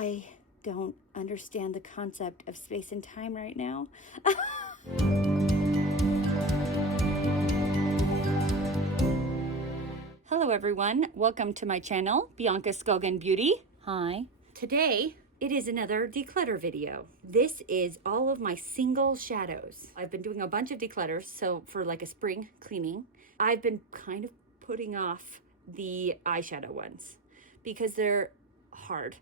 I don't understand the concept of space and time right now. Hello everyone, welcome to my channel, BIANCASKOGENBEAUTY. Hi. Today, it is another declutter video. This is all of my single shadows. I've been doing a bunch of declutters, so for like a spring cleaning, I've been kind of putting off the eyeshadow ones because they're hard.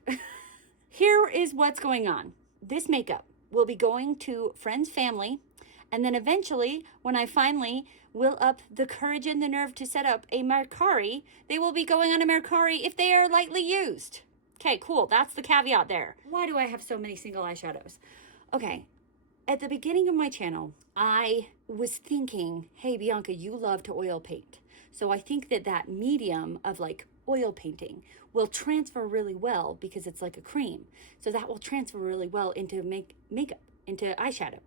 Here is what's going on. This makeup will be going to friends, family, and then eventually, when I finally will up the courage and the nerve to set up a Mercari, they will be going on a Mercari if they are lightly used. Okay, cool. That's the caveat there. Why do I have so many single eyeshadows? Okay, at the beginning of my channel, I was thinking, hey, Bianca, you love to oil paint. So I think that that medium of like oil painting will transfer really well because it's like a cream. So that will transfer really well into makeup, into eyeshadow.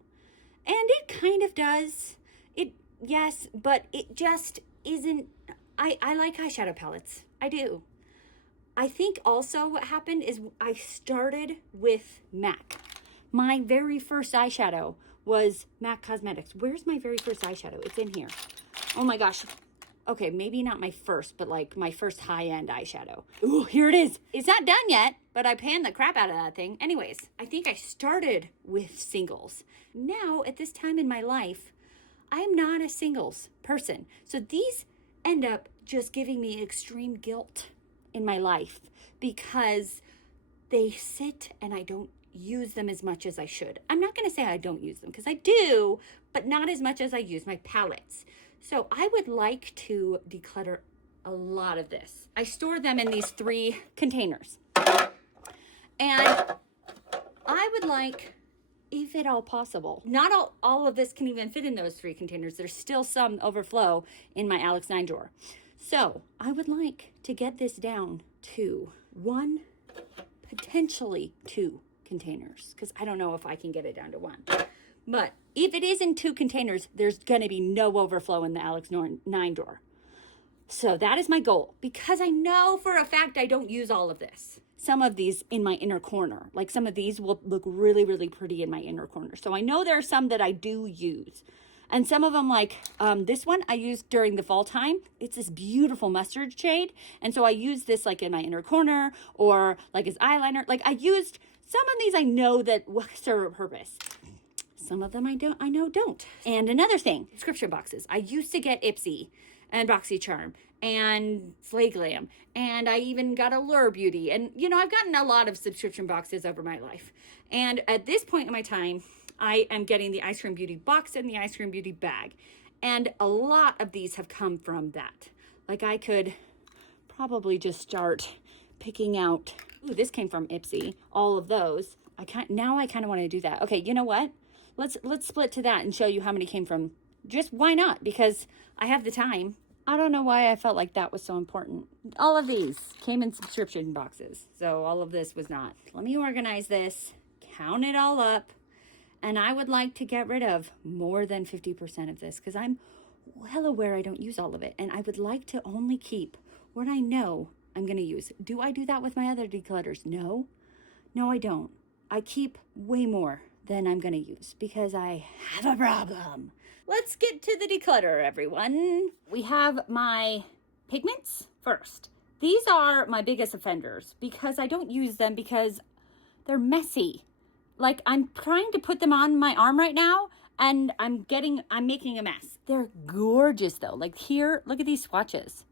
And it kind of does. Yes, but it just isn't. I like eyeshadow palettes. I do. I think also what happened is I started with MAC. My very first eyeshadow was MAC Cosmetics. Where's my very first eyeshadow? It's in here. Oh my gosh. Okay, maybe not my first, but like my first high-end eyeshadow. Ooh, here it is. It's not done yet, but I panned the crap out of that thing. Anyways, I think I started with singles. Now, at this time in my life, I am not a singles person. So these end up just giving me extreme guilt in my life because they sit and I don't use them as much as I should. I'm not going to say I don't use them because I do, but not as much as I use my palettes. So I would like to declutter a lot of this. I store them in these 3 containers. And I would like, if at all possible, not all of this can even fit in those 3 containers. There's still some overflow in my Alex 9 drawer. So I would like to get this down to 1, potentially 2 containers, because I don't know if I can get it down to 1. But if it is in 2 containers, there's going to be no overflow in the Alex 9 drawer. So that is my goal, because I know for a fact I don't use all of this. Some of these in my inner corner, like some of these will look really, really pretty in my inner corner. So I know there are some that I do use. And some of them, like this one I used during the fall time. It's this beautiful mustard shade. And so I use this like in my inner corner or like as eyeliner. Like I used some of these I know that will serve a purpose. Some of them I know don't. And another thing, subscription boxes. I used to get Ipsy and BoxyCharm and Slay Glam. And I even got Allure Beauty. And, you know, I've gotten a lot of subscription boxes over my life. And at this point in my time, I am getting the Ice Cream Beauty box and the Ice Cream Beauty bag. And a lot of these have come from that. Like I could probably just start picking out, ooh, this came from Ipsy, all of those. Now I kind of want to do that. Okay, you know what? Let's split to that and show you how many came from, just why not? Because I have the time. I don't know why I felt like that was so important. All of these came in subscription boxes. So all of this was not. Let me organize this, count it all up. And I would like to get rid of more than 50% of this because I'm well aware I don't use all of it. And I would like to only keep what I know I'm going to use. Do I do that with my other declutters? No. No, I don't. I keep way more than I'm going to use because I have a problem. Let's get to the declutter, everyone. We have my pigments first. These are my biggest offenders because I don't use them because they're messy. Like I'm trying to put them on my arm right now and I'm making a mess. They're gorgeous though. Like here, look at these swatches.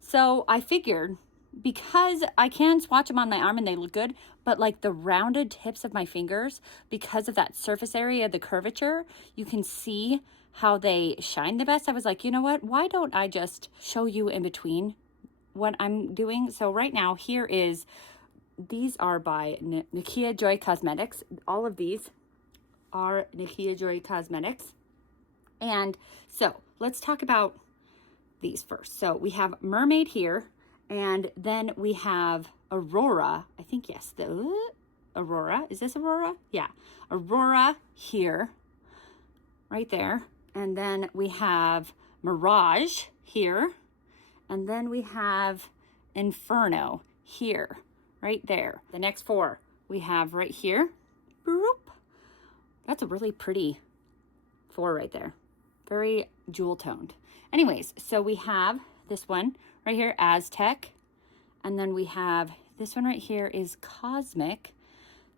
So I figured because I can swatch them on my arm and they look good, but like the rounded tips of my fingers, because of that surface area, the curvature, you can see how they shine the best. I was like, you know what? Why don't I just show you in between what I'm doing? So right now, these are by Nakia Joy Cosmetics. All of these are Nakia Joy Cosmetics. And so let's talk about these first. So we have Mermaid here. And then we have Aurora. I think, yes, Aurora. Is this Aurora? Yeah. Aurora here, right there. And then we have Mirage here. And then we have Inferno here, right there. The next 4 we have right here. Boop. That's a really pretty 4 right there. Very jewel toned. Anyways, so we have this one right here, Aztec. And then we have this one right here is Cosmic.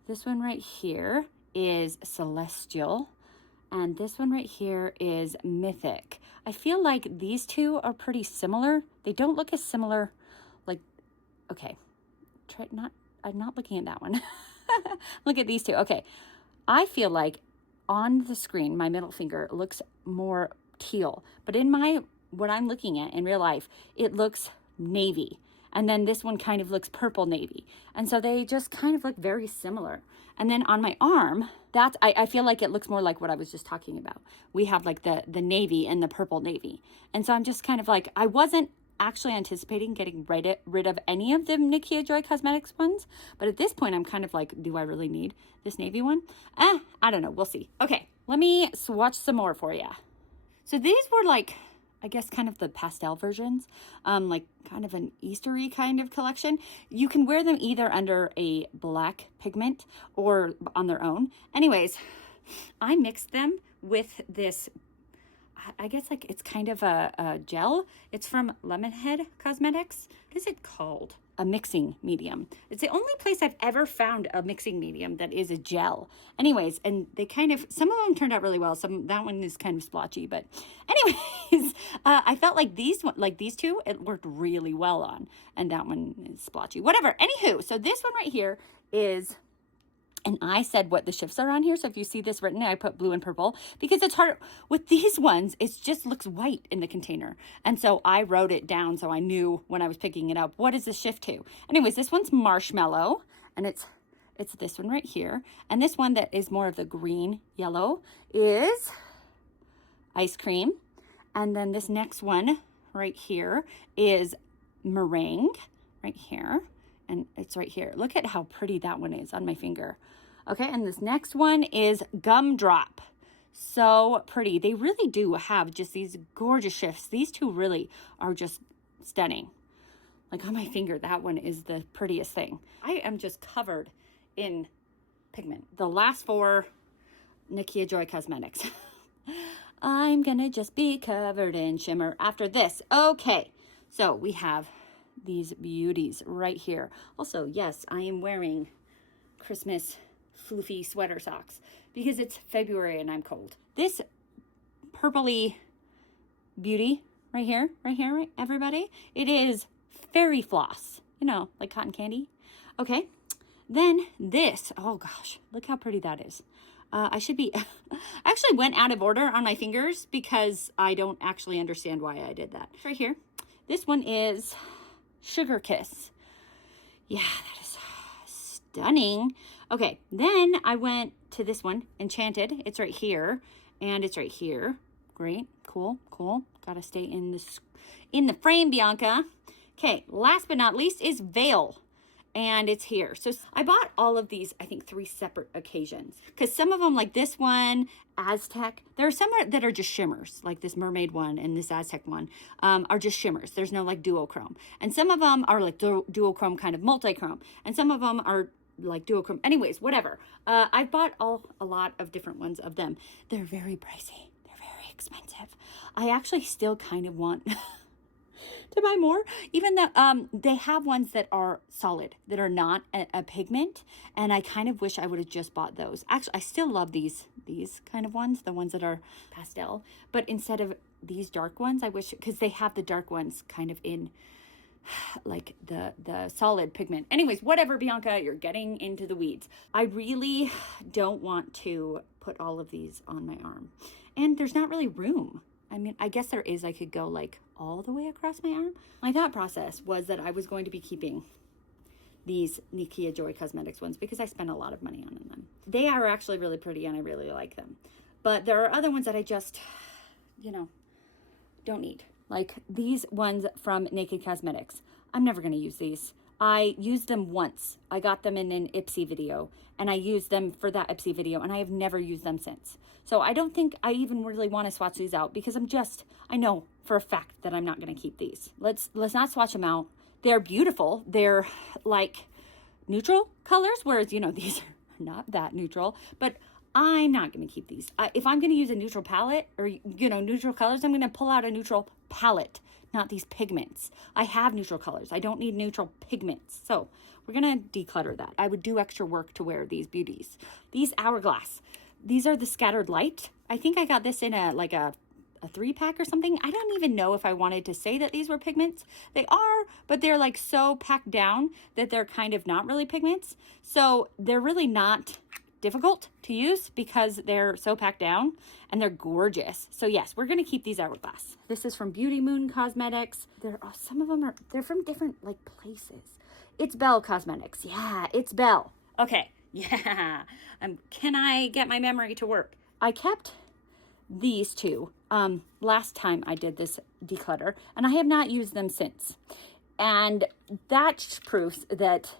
This one right here is Celestial. And this one right here is Mythic. I feel like these two are pretty similar. They don't look as similar. Like, okay, I'm not looking at that one. Look at these two. Okay, I feel like on the screen, my middle finger looks more teal, but in what I'm looking at in real life, it looks navy. And then this one kind of looks purple navy. And so they just kind of look very similar. And then on my arm, I feel like it looks more like what I was just talking about. We have like the navy and the purple navy. And so I'm just kind of like, I wasn't actually anticipating getting rid of any of the Nikia Joy Cosmetics ones. But at this point, I'm kind of like, do I really need this navy one? I don't know. We'll see. Okay, let me swatch some more for you. So these were like, I guess kind of the pastel versions, like kind of an Easter-y kind of collection. You can wear them either under a black pigment or on their own. Anyways, I mixed them with this, I guess like it's kind of a gel. It's from Lemonhead Cosmetics. What is it called? A mixing medium. It's the only place I've ever found a mixing medium that is a gel. Anyways, and they kind of, some of them turned out really well. That one is kind of splotchy, but anyways, I felt like these two, it worked really well on, and that one is splotchy. Whatever. Anywho, so this one right here is, and I said what the shifts are on here. So if you see this written, I put blue and purple because it's hard. With these ones, it just looks white in the container. And so I wrote it down so I knew when I was picking it up, what is the shift to? Anyways, this one's Marshmallow, and it's this one right here. And this one that is more of the green yellow is Ice Cream. And then this next one right here is Meringue right here. And it's right here. Look at how pretty that one is on my finger. Okay, and this next one is Gumdrop. So pretty. They really do have just these gorgeous shifts. These two really are just stunning. Like on my finger, that one is the prettiest thing. I am just covered in pigment. The last 4 Nikia Joy Cosmetics. I'm gonna just be covered in shimmer after this. Okay, so we have these beauties right here. Also, yes, I am wearing Christmas floofy sweater socks because it's February and I'm cold. This purpley beauty right here, right, everybody, it is Fairy Floss, you know, like cotton candy. Okay, then this, oh gosh, look how pretty that is. I actually went out of order on my fingers because I don't actually understand why I did that. Right here, this one is Sugar Kiss. Yeah, that is stunning. Okay, then I went to this one, Enchanted. It's right here, and it's right here. Great, cool. Gotta stay in the frame, Bianca. Okay, last but not least is Veil, and it's here. So I bought all of these, I think 3 separate occasions, because some of them, like this one, Aztec, there are some that are just shimmers, like this mermaid one and this Aztec one are just shimmers. There's no like duochrome. And some of them are like duochrome kind of multichrome. And some of them are like duochrome. Anyways, whatever. I bought a lot of different ones of them. They're very pricey. They're very expensive. I actually still kind of want to buy more, even though they have ones that are solid, that are not a pigment, and I kind of wish I would have just bought those. Actually, I still love these kind of ones, the ones that are pastel, but instead of these dark ones, I wish, because they have the dark ones kind of in like the solid pigment. Anyways, whatever, Bianca, you're getting into the weeds. I really don't want to put all of these on my arm, and there's not really room. I mean, I guess there is. I could go like all the way across my arm. My thought process was that I was going to be keeping these Nikia Joy Cosmetics ones because I spent a lot of money on them. They are actually really pretty and I really like them. But there are other ones that I just, you know, don't need. Like these ones from Naked Cosmetics. I'm never going to use these. I used them once. I got them in an Ipsy video and I used them for that Ipsy video and I have never used them since. So I don't think I even really want to swatch these out because I know for a fact that I'm not going to keep these. Let's not swatch them out. They're beautiful. They're like neutral colors, whereas, you know, these are not that neutral, but I'm not going to keep these. If I'm going to use a neutral palette or, you know, neutral colors, I'm going to pull out a neutral palette, not these pigments. I have neutral colors. I don't need neutral pigments. So we're going to declutter that. I would do extra work to wear these beauties. These Hourglass, these are the Scattered Light. I think I got this in a 3-pack or something. I don't even know if I wanted to say that these were pigments. They are, but they're like so packed down that they're kind of not really pigments. So they're really not difficult to use because they're so packed down and they're gorgeous. So yes, we're going to keep these Hourglass. This is from Beauty Moon Cosmetics. Some of them they're from different like places. It's Belle Cosmetics. Yeah, it's Belle. Okay. Yeah. Can I get my memory to work? I kept these two last time I did this declutter, and I have not used them since. And that proves that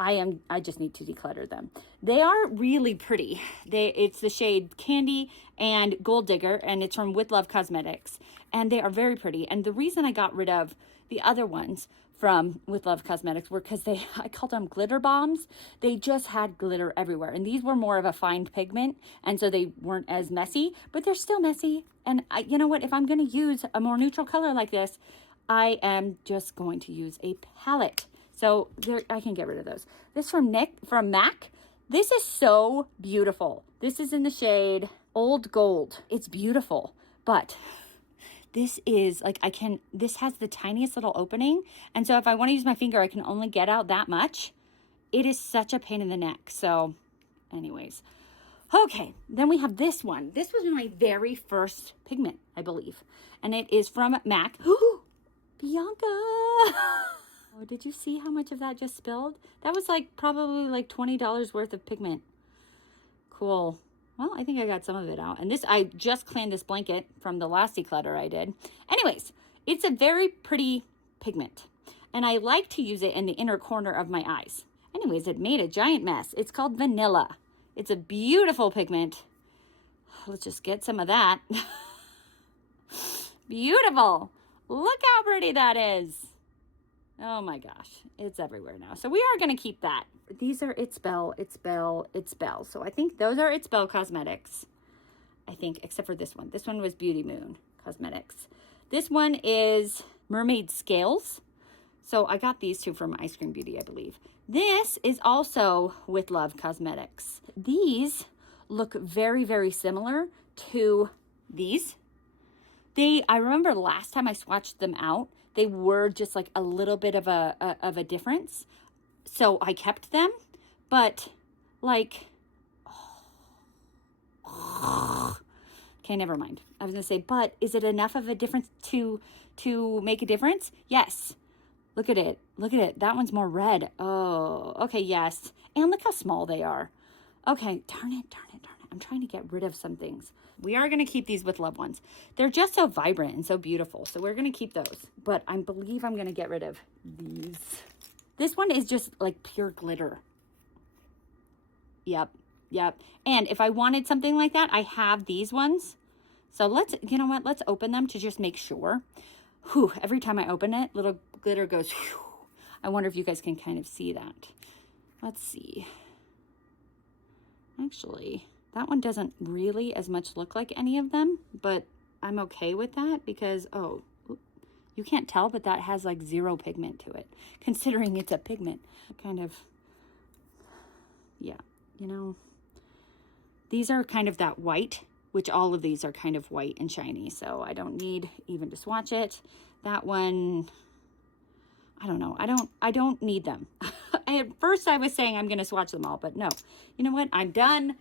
I just need to declutter them. They are really pretty. It's the shade Candy and Gold Digger, and it's from With Love Cosmetics. And they are very pretty. And the reason I got rid of the other ones from With Love Cosmetics were because I called them glitter bombs. They just had glitter everywhere. And these were more of a fine pigment, and so they weren't as messy, but they're still messy. And you know what? If I'm going to use a more neutral color like this, I am just going to use a palette. So I can get rid of those. This from MAC. This is so beautiful. This is in the shade Old Gold. It's beautiful, but this is like, this has the tiniest little opening. And so if I want to use my finger, I can only get out that much. It is such a pain in the neck. So anyways, okay. Then we have this one. This was my very first pigment, I believe. And it is from MAC. Bianca. Oh, did you see how much of that just spilled? That was like probably like $20 worth of pigment. Cool. Well, I think I got some of it out. And this, I just cleaned this blanket from the last declutter I did. Anyways, it's a very pretty pigment. And I like to use it in the inner corner of my eyes. Anyways, it made a giant mess. It's called Vanilla. It's a beautiful pigment. Let's just get some of that. Beautiful. Look how pretty that is. Oh my gosh, it's everywhere now. So we are going to keep that. These are It's Belle, It's Belle, It's Belle. So I think those are It's Belle Cosmetics. I think, except for this one. This one was Beauty Moon Cosmetics. This one is Mermaid Scales. So I got these two from Ice Cream Beauty, I believe. This is also With Love Cosmetics. These look very, very similar to these. I remember last time I swatched them out, they were just like a little bit of a difference. So I kept them, but like, okay, never mind. I was gonna say, but is it enough of a difference to make a difference? Yes. Look at it. Look at it. That one's more red. Oh, okay, yes. And look how small they are. Okay, darn it. I'm trying to get rid of some things. We are going to keep these With Love ones. They're just so vibrant and so beautiful. So we're going to keep those. But I believe I'm going to get rid of these. This one is just like pure glitter. Yep. And if I wanted something like that, I have these ones. So you know what? Let's open them to just make sure. Whew, every time I open it, little glitter goes, whew. I wonder if you guys can kind of see that. Let's see. Actually, that one doesn't really as much look like any of them, but I'm okay with that because, oh, you can't tell, but that has like zero pigment to it, considering it's a pigment. Kind of, yeah, you know, these are kind of that white, which all of these are kind of white and shiny, so I don't need even to swatch it. That one, I don't know. I don't need them. At first I was saying I'm going to swatch them all, but no. You know what? I'm done.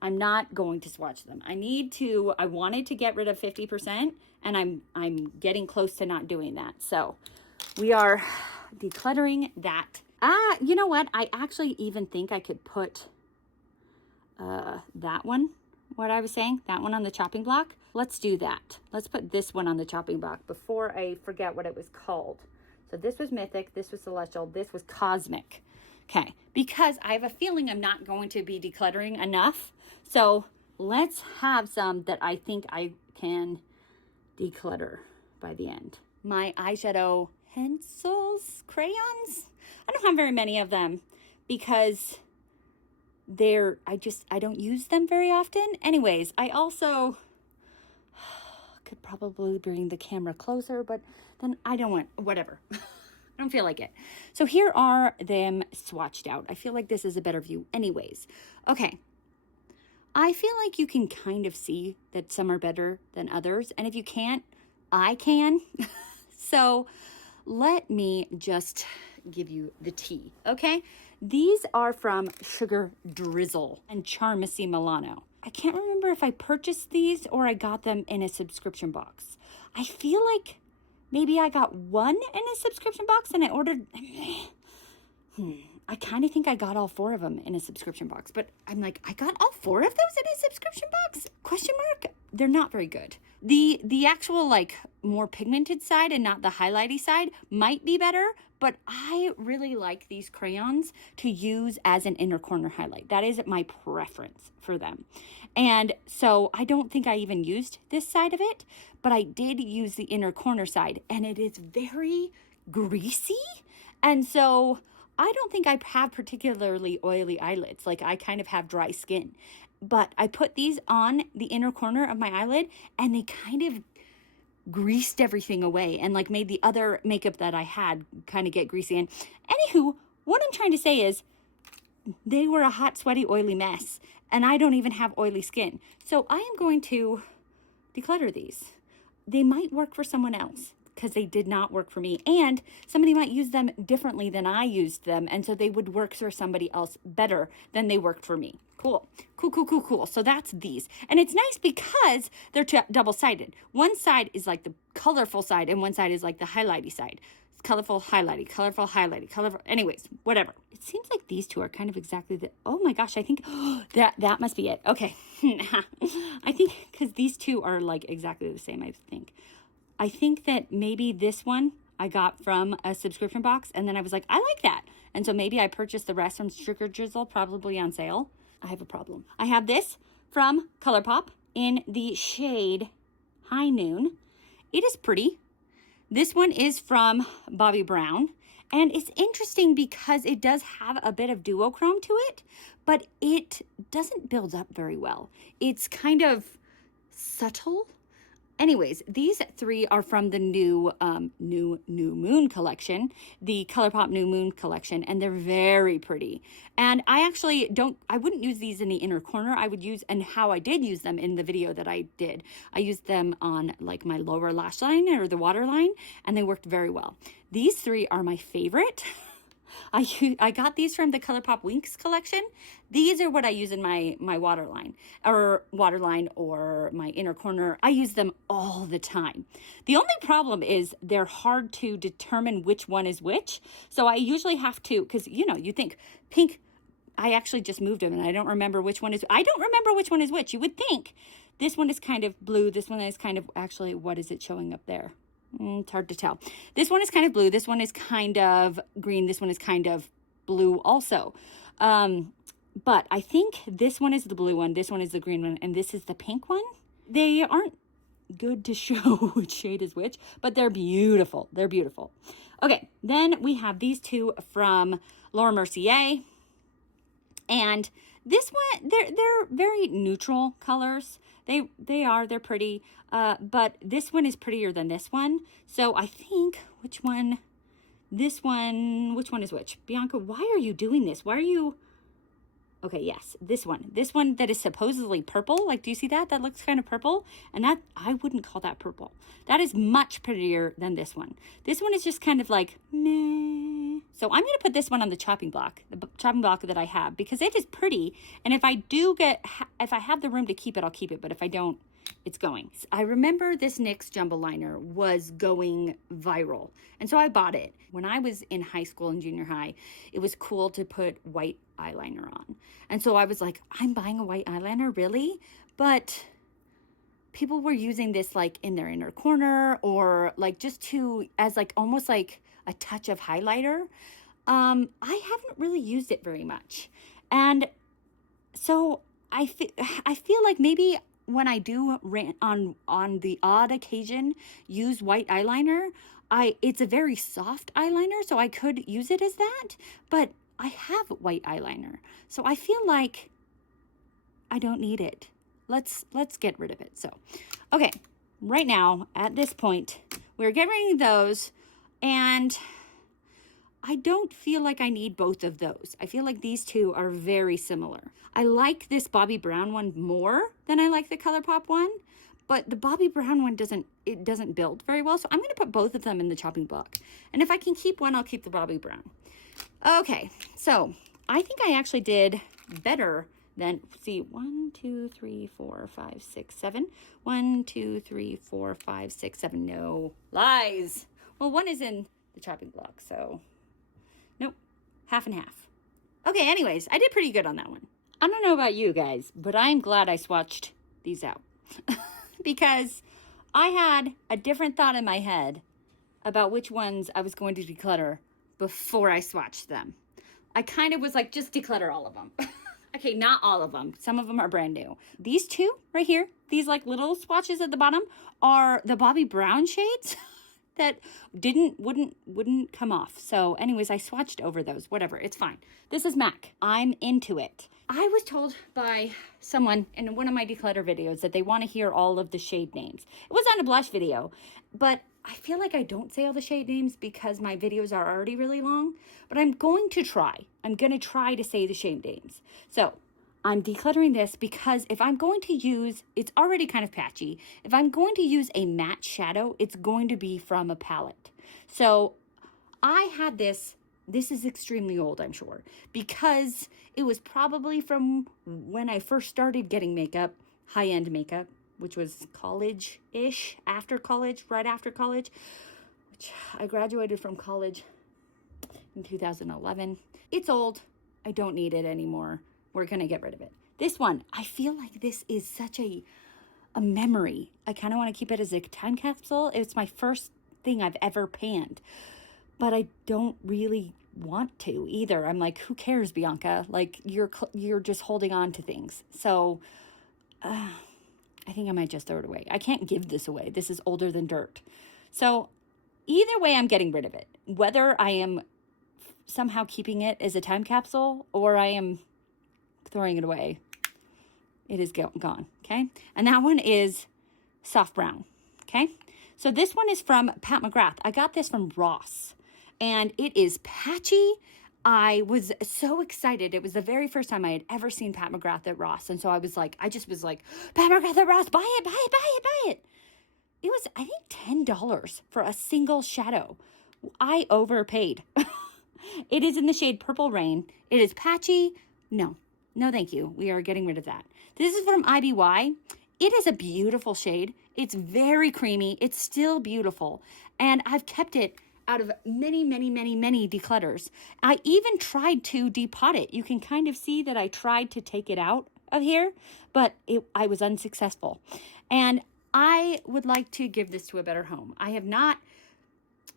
I'm not going to swatch them. I wanted to get rid of 50%, and I'm getting close to not doing that. So we are decluttering that. You know what? I actually even think I could put that one, what I was saying, that one on the chopping block. Let's do that. Let's put this one on the chopping block before I forget what it was called. So this was Mythic, this was Celestial, this was Cosmic. Okay, because I have a feeling I'm not going to be decluttering enough. So let's have some that I think I can declutter by the end. My eyeshadow pencils, crayons. I don't have very many of them, because I don't use them very often. Anyways, I also could probably bring the camera closer, but then I don't want, whatever. I don't feel like it. So here are them swatched out. I feel like this is a better view anyways. Okay. I feel like you can kind of see that some are better than others. And if you can't, I can. So let me just give you the tea, okay? These are from Sugar Drizzle and Charmacy Milano. I can't remember if I purchased these or I got them in a subscription box. I feel like maybe I got one in a subscription box and I ordered... I kind of think I got all 4 of them in a subscription box, but I'm like, I got all 4 of those in a subscription box? Question mark? They're not very good. The actual like more pigmented side and not the highlighty side might be better, but I really like these crayons to use as an inner corner highlight. That is my preference for them. And so I don't think I even used this side of it, but I did use the inner corner side, and it is very greasy. And so I don't think I have particularly oily eyelids. Like, I kind of have dry skin. But I put these on the inner corner of my eyelid, and they kind of greased everything away and like made the other makeup that I had kind of get greasy. And anywho, what I'm trying to say is they were a hot, sweaty, oily mess, and I don't even have oily skin. So I am going to declutter these. They might work for someone else, because they did not work for me. And somebody might use them differently than I used them. And so they would work for somebody else better than they worked for me. Cool. Cool. So that's these. And it's nice because they're double-sided. One side is like the colorful side and one side is like the highlighty side. It's colorful, highlighty, colorful, highlighty, colorful. Anyways, whatever. It seems like these two are kind of exactly the... Oh my gosh, I think that must be it. Okay. I think because these two are like exactly the same, I think that maybe this one I got from a subscription box, and then I was like, I like that. And so maybe I purchased the rest from Sugar Drizzle, probably on sale. I have a problem. I have this from ColourPop in the shade High Noon. It is pretty. This one is from Bobbi Brown. And it's interesting because it does have a bit of duochrome to it, but it doesn't build up very well. It's kind of subtle. Anyways, these 3 are from the new Moon collection, the ColourPop New Moon collection, and they're very pretty. And I actually I wouldn't use these in the inner corner. I would use, and how I did use them in the video that I did, I used them on like my lower lash line or the waterline, and they worked very well. These 3 are my favorite. I got these from the ColourPop Winks collection. These are what I use in my waterline or my inner corner. I use them all the time. The only problem is they're hard to determine which one is which. So I usually have to, because you think pink, I actually just moved them and I don't remember which one is, which. You would think this one is kind of blue. This one is kind of, actually, what is it showing up there? It's hard to tell. This one is kind of blue. This one is kind of green. This one is kind of blue also. But I think this one is the blue one. This one is the green one. And this is the pink one. They aren't good to show which shade is which, but they're beautiful. They're beautiful. Okay, then we have these 2 from Laura Mercier. And this one, they're very neutral colors. They're pretty. But this one is prettier than this one. So I think, which one is which? Bianca, why are you doing this? Why are you... Okay, yes, this one that is supposedly purple. Like, do you see that? That looks kind of purple. And that, I wouldn't call that purple. That is much prettier than this one. This one is just kind of like, meh. So I'm going to put this one on the chopping block that I have, because it is pretty. And if I have the room to keep it, I'll keep it. But if I don't, it's going. I remember this NYX Jumbo Liner was going viral. And so I bought it. When I was in high school and junior high, it was cool to put white eyeliner on. And so I was like, I'm buying a white eyeliner, really? But people were using this like in their inner corner, or like just as like almost like a touch of highlighter. I haven't really used it very much. And so I feel like maybe when I do on the odd occasion use white eyeliner, it's a very soft eyeliner, so I could use it as that. But I have white eyeliner, so I feel like I don't need it. Let's get rid of it. So, okay, right now at this point, we're getting rid of those, and I don't feel like I need both of those. I feel like these two are very similar. I like this Bobbi Brown one more than I like the ColourPop one, but the Bobbi Brown one doesn't build very well, so I'm gonna put both of them in the chopping block. And if I can keep one, I'll keep the Bobbi Brown. Okay, so I think I actually did better than, see, 1, 2, 3, 4, 5, 6, 7. 1, 2, 3, 4, 5, 6, 7. No lies. Well, one is in the chopping block, so nope, half and half. Okay, anyways, I did pretty good on that one. I don't know about you guys, but I'm glad I swatched these out because I had a different thought in my head about which ones I was going to declutter before I swatched them. I kind of was like, just declutter all of them. Okay, not all of them. Some of them are brand new. These two right here, these like little swatches at the bottom are the Bobbi Brown shades that wouldn't come off. So anyways, I swatched over those, whatever, it's fine. This is MAC, I'm into it. I was told by someone in one of my declutter videos that they want to hear all of the shade names. It was on a blush video, but I feel like I don't say all the shade names because my videos are already really long, but I'm going to try. I'm going to try to say the shade names. So I'm decluttering this because if I'm going to use, it's already kind of patchy. If I'm going to use a matte shadow, it's going to be from a palette. So I had this is extremely old, I'm sure, because it was probably from when I first started getting makeup, high-end makeup, which was college-ish, after college, right after college, which I graduated from college in 2011. It's old. I don't need it anymore. We're going to get rid of it. This one, I feel like this is such a memory. I kind of want to keep it as a time capsule. It's my first thing I've ever panned, but I don't really want to either. I'm like, who cares, Bianca? Like, you're just holding on to things. So I think I might just throw it away. I can't give this away. This is older than dirt. So either way, I'm getting rid of it. Whether I am somehow keeping it as a time capsule or I am throwing it away, it is gone, okay? And that one is soft brown, okay? So this one is from Pat McGrath. I got this from Ross, and it is patchy. I was so excited. It was the very first time I had ever seen Pat McGrath at Ross, and so I just was like, Pat McGrath at Ross, buy it, buy it, buy it, buy it. It was, I think, $10 for a single shadow. I overpaid. It is in the shade Purple Rain. It is patchy. No, thank you. We are getting rid of that. This is from IBY. It is a beautiful shade. It's very creamy. It's still beautiful. And I've kept it out of many, many, many, many declutters. I even tried to depot it. You can kind of see that I tried to take it out of here, but I was unsuccessful. And I would like to give this to a better home. I have not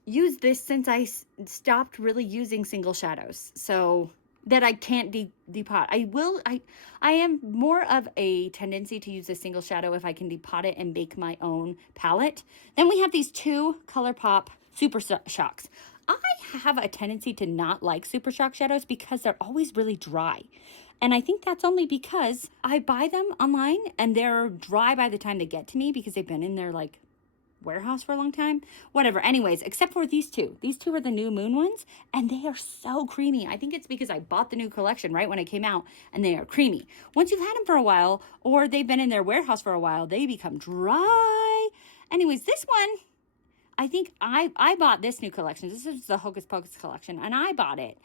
used this since I stopped really using single shadows, so that I can't depot. I am more of a tendency to use a single shadow if I can depot it and make my own palette. Then we have these two ColourPop Super Shocks. I have a tendency to not like Super Shock shadows because they're always really dry. And I think that's only because I buy them online and they're dry by the time they get to me because they've been in their like warehouse for a long time. Whatever. Anyways, except for these two. These two are the New Moon ones and they are so creamy. I think it's because I bought the new collection right when it came out and they are creamy. Once you've had them for a while or they've been in their warehouse for a while, they become dry. Anyways, this one, I think I bought this new collection. This is the Hocus Pocus collection and I bought it.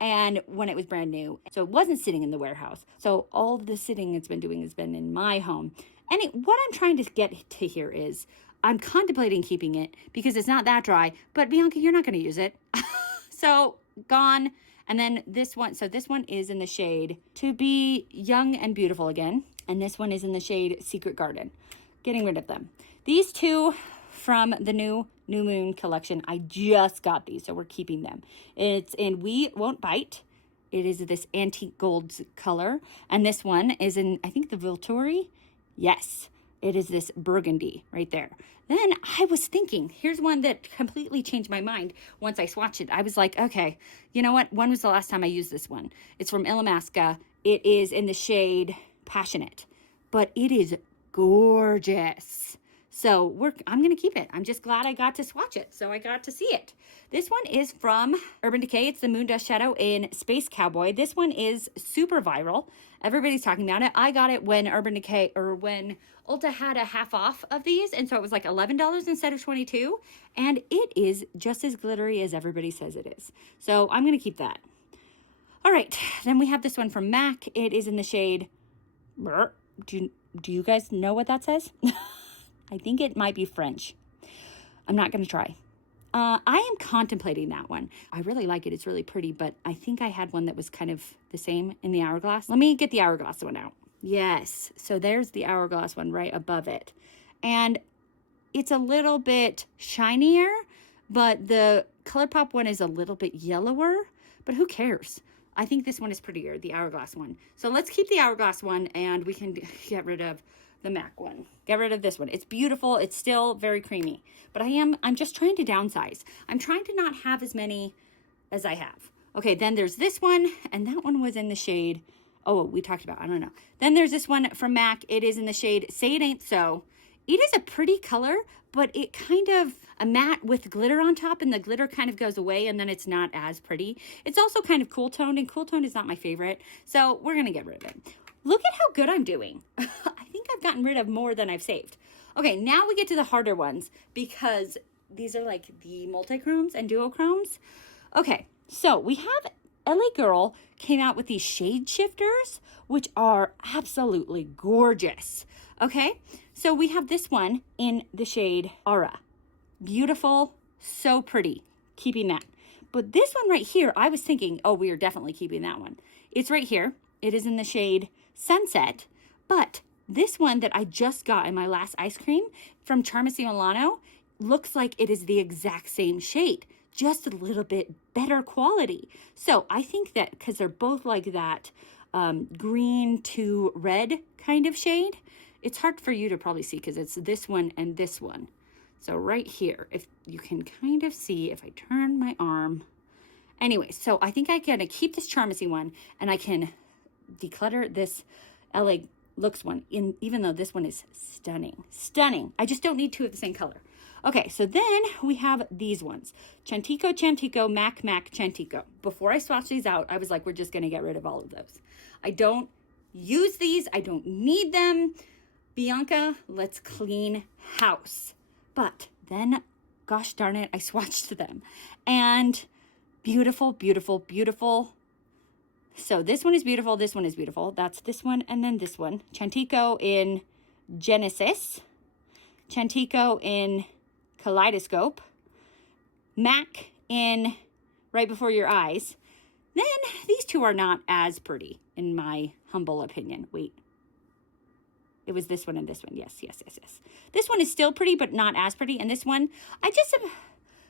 And when it was brand new, so it wasn't sitting in the warehouse. So all the sitting it's been doing has been in my home. And what I'm trying to get to here is I'm contemplating keeping it because it's not that dry, but Bianca, you're not going to use it. So gone. And then this one, so this one is in the shade To Be Young and Beautiful Again. And this one is in the shade Secret Garden. Getting rid of them. These two from the new Moon collection. I just got these, so we're keeping them. It's in We Won't Bite. It is this antique gold color. And this one is in, I think, the Vilturi. Yes. It is this burgundy right there. Then I was thinking, here's one that completely changed my mind once I swatched it. I was like, okay, you know what? When was the last time I used this one? It's from Illamasqua. It is in the shade Passionate, but it is gorgeous. So I'm going to keep it. I'm just glad I got to swatch it. So I got to see it. This one is from Urban Decay. It's the Moon Dust Shadow in Space Cowboy. This one is super viral. Everybody's talking about it. I got it when Urban Decay, or when Ulta had a half off of these. And so it was like $11 instead of $22. And it is just as glittery as everybody says it is. So I'm going to keep that. All right. Then we have this one from MAC. It is in the shade. Do you guys know what that says? I think it might be French. I'm not going to try. I am contemplating that one. I really like it. It's really pretty, but I think I had one that was kind of the same in the Hourglass. Let me get the Hourglass one out. Yes. So there's the Hourglass one right above it. And it's a little bit shinier, but the ColourPop one is a little bit yellower, but who cares? I think this one is prettier, the Hourglass one. So let's keep the Hourglass one, and we can get rid of the MAC one. Get rid of this one. It's beautiful. It's still very creamy, but I'm just trying to downsize. I'm trying to not have as many as I have. Okay, then there's this one, and that one was in the shade, oh, we talked about, I don't know. Then there's this one from MAC. It is in the shade Say It Ain't So. It is a pretty color, but it kind of a matte with glitter on top, and the glitter kind of goes away, and then it's not as pretty. It's also kind of cool toned, and cool toned is not my favorite, so we're gonna get rid of it. Look at how good I'm doing. I think I've gotten rid of more than I've saved. Okay, now we get to the harder ones, because these are like the multi-chromes and duochromes. Okay, so we have LA Girl came out with these shade shifters, which are absolutely gorgeous. Okay, so we have this one in the shade Aura. Beautiful, so pretty, keeping that. But this one right here, I was thinking, oh, we are definitely keeping that one. It's right here. It is in the shade Sunset, but this one that I just got in my last ice cream from Charmasi Milano looks like it is the exact same shade, just a little bit better quality. So I think that because they're both like that green to red kind of shade, it's hard for you to probably see because it's this one and this one. So right here, if you can kind of see, if I turn my arm. Anyway, so I think I'm gonna keep this Charmasi one, and I can declutter this LA Looks one, even though this one is stunning. Stunning. I just don't need two of the same color. Okay, so then we have these ones. Chantico, Mac, Chantico. Before I swatch these out, I was like, we're just gonna get rid of all of those. I don't use these, I don't need them. Bianca, let's clean house. But then, gosh darn it, I swatched them. And beautiful, beautiful, beautiful. So this one is beautiful, this one is beautiful. That's this one and then this one. Chantico in Genesis. Chantico in Kaleidoscope. Mac in Right Before Your Eyes. Then these two are not as pretty, in my humble opinion. Wait. It was this one and this one. Yes. This one is still pretty, but not as pretty. And this one,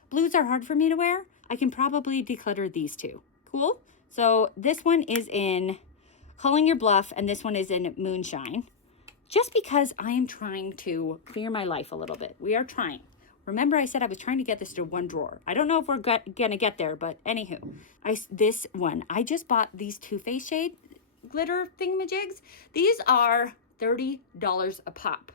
blues are hard for me to wear. I can probably declutter these two. Cool? So this one is in Calling Your Bluff, and this one is in Moonshine. Just because I am trying to clear my life a little bit. We are trying. Remember I said I was trying to get this to one drawer. I don't know if we're gonna get there, but anywho. This one, I just bought these Too Faced shade glitter thingamajigs. These are $30 a pop.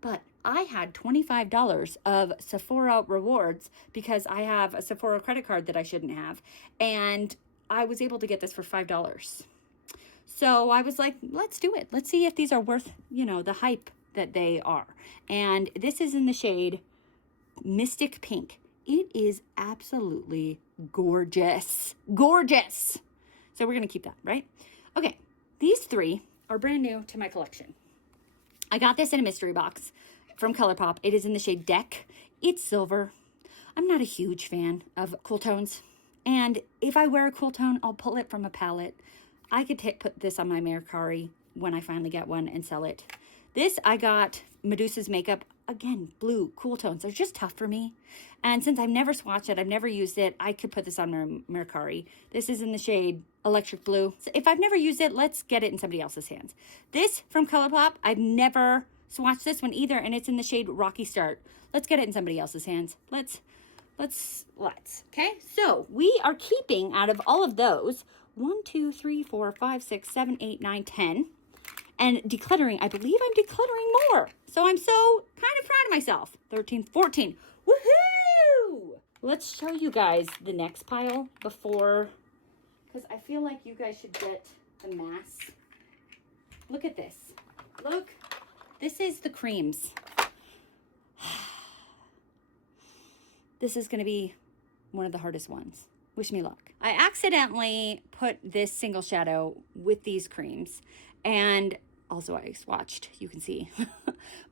But I had $25 of Sephora rewards because I have a Sephora credit card that I shouldn't have. And I was able to get this for $5. So I was like, let's do it. Let's see if these are worth, the hype that they are. And this is in the shade Mystic Pink. It is absolutely gorgeous. Gorgeous. So we're going to keep that, right? Okay. These three are brand new to my collection. I got this in a mystery box from ColourPop. It is in the shade Deck. It's silver. I'm not a huge fan of cool tones. And if I wear a cool tone, I'll pull it from a palette. I could put this on my Mercari when I finally get one and sell it. This I got Medusa's Makeup again, blue, cool tones. They're just tough for me. And since I've never swatched it, I've never used it, I could put this on Mercari. This is in the shade Electric Blue. So if I've never used it, let's get it in somebody else's hands. This from ColourPop, I've never swatched this one either, and it's in the shade Rocky Start. Let's get it in somebody else's hands. Let's. Okay, so we are keeping out of all of those 1, 2, 3, 4, 5, 6, 7, 8, 9, 10. And decluttering, I believe I'm decluttering more. So I'm so kind of proud of myself. 13, 14. Woohoo! Let's show you guys the next pile before, because I feel like you guys should get the mass. Look at this. Look. This is the creams. This is going to be one of the hardest ones. Wish me luck. I accidentally put this single shadow with these creams, and also I swatched, you can see.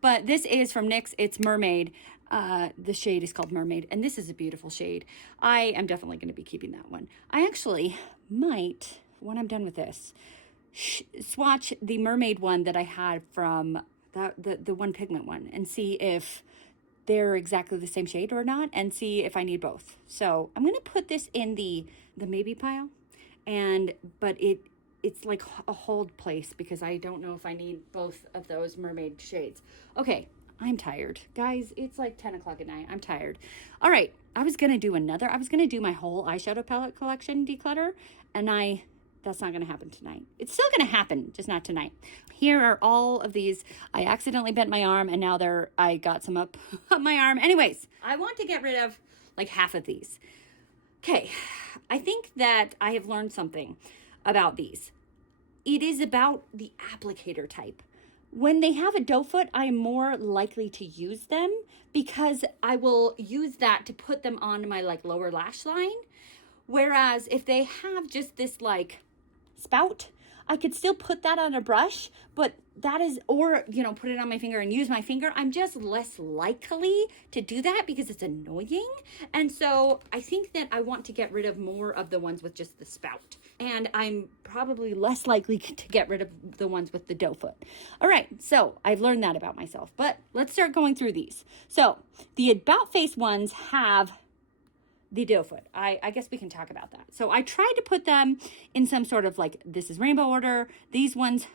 But this is from NYX. It's Mermaid. The shade is called Mermaid, and this is a beautiful shade. I am definitely going to be keeping that one. I actually might, when I'm done with this, swatch the Mermaid one that I had from the one pigment one and see if they're exactly the same shade or not, and see if I need both. So I'm going to put this in the maybe pile, but it's like a hold place because I don't know if I need both of those Mermaid shades. Okay, I'm tired. Guys, it's like 10 o'clock at night. I'm tired. All right, I was going to do my whole eyeshadow palette collection declutter, and that's not going to happen tonight. It's still going to happen, just not tonight. Here are all of these. I accidentally bent my arm, and now I got some up my arm. Anyways, I want to get rid of like half of these. Okay, I think that I have learned something about these. It is about the applicator type. When they have a doe foot, I am more likely to use them because I will use that to put them on my like lower lash line. Whereas if they have just this like spout, I could still put that on a brush, but that is, or, you know, put it on my finger and use my finger. I'm just less likely to do that because it's annoying. And so I think that I want to get rid of more of the ones with just the spout. And I'm probably less likely to get rid of the ones with the doe foot. All right, so I've learned that about myself, but let's start going through these. So the about face ones have the doe foot. I guess we can talk about that. So I tried to put them in some sort of like, this is rainbow order. These ones,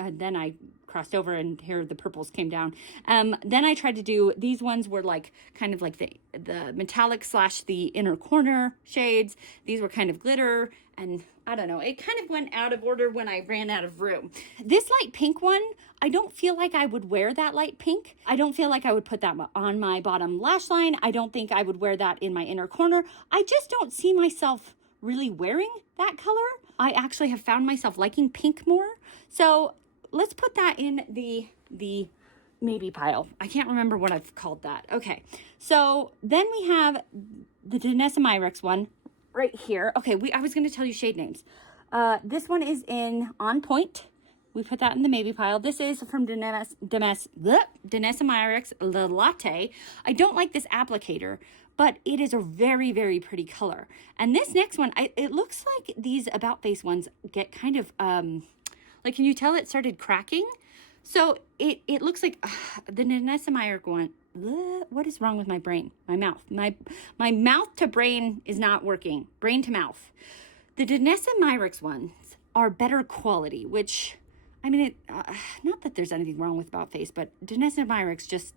then I crossed over and here the purples came down. Then I tried to do, these ones were like, kind of like the metallic / the inner corner shades. These were kind of glitter, and I don't know, it kind of went out of order when I ran out of room. This light pink one, I don't feel like I would wear that light pink. I don't feel like I would put that on my bottom lash line. I don't think I would wear that in my inner corner. I just don't see myself really wearing that color. I actually have found myself liking pink more. So let's put that in the maybe pile. I can't remember what I've called that. Okay, so then we have the Denona one right here. Okay, I was going to tell you shade names. This one is in On Point. We put that in the maybe pile. This is from Denona Le Latte. I don't like this applicator, but it is a very, very pretty color. And this next one, it looks like these about face ones get kind of, like, can you tell it started cracking? So it looks like the Denona one. What is wrong with my brain? My mouth. My mouth to brain is not working. Brain to mouth. The Denona ones are better quality, which, I mean, not that there's anything wrong with About Face, but Denona just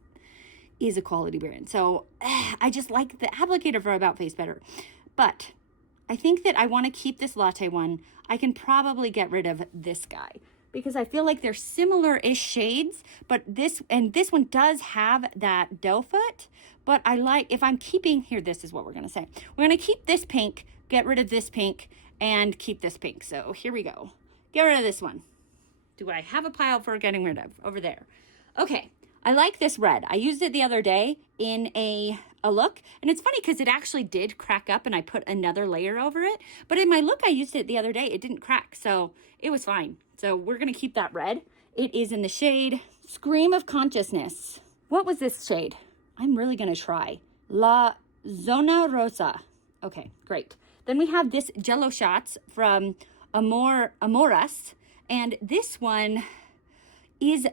is a quality brand. So I just like the applicator for About Face better. But I think that I want to keep this latte one. I can probably get rid of this guy because I feel like they're similar-ish shades, but this one does have that doe foot. But I like, if I'm keeping, here, this is what we're going to say. We're going to keep this pink, get rid of this pink, and keep this pink. So here we go. Get rid of this one. Do I have a pile for getting rid of? Over there. Okay, I like this red. I used it the other day in a look, and it's funny because it actually did crack up and I put another layer over it, but in my look I used it the other day, it didn't crack, so it was fine. So we're gonna keep that red. It is in the shade Scream of Consciousness. What was this shade? I'm really gonna try. La Zona Rosa. Okay, great. Then we have this Jello Shots from Amoras, and this one is,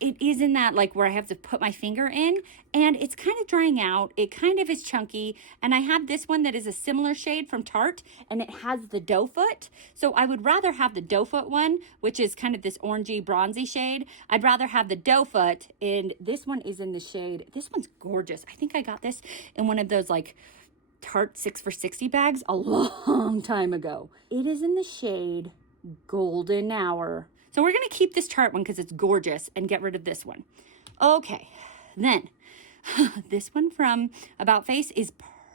it is in that like where I have to put my finger in, and it's kind of drying out. It kind of is chunky, and I have this one that is a similar shade from Tarte, and it has the doe foot. So I would rather have the doe foot one, which is kind of this orangey bronzy shade. I'd rather have the doe foot, and this one is in the shade. This one's gorgeous. I think I got this in one of those like Tarte 6 for $60 bags a long time ago. It is in the shade Golden Hour. So we're going to keep this Tarte one because it's gorgeous and get rid of this one. Okay, then this one from About Face is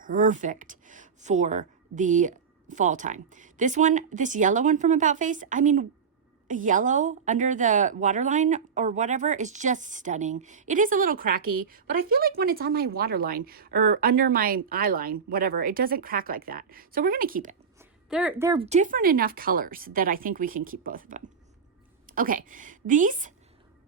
perfect for the fall time. This one, this yellow one from About Face, I mean, yellow under the waterline or whatever is just stunning. It is a little cracky, but I feel like when it's on my waterline or under my eye line, whatever, it doesn't crack like that. So we're going to keep it. They're different enough colors that I think we can keep both of them. Okay, these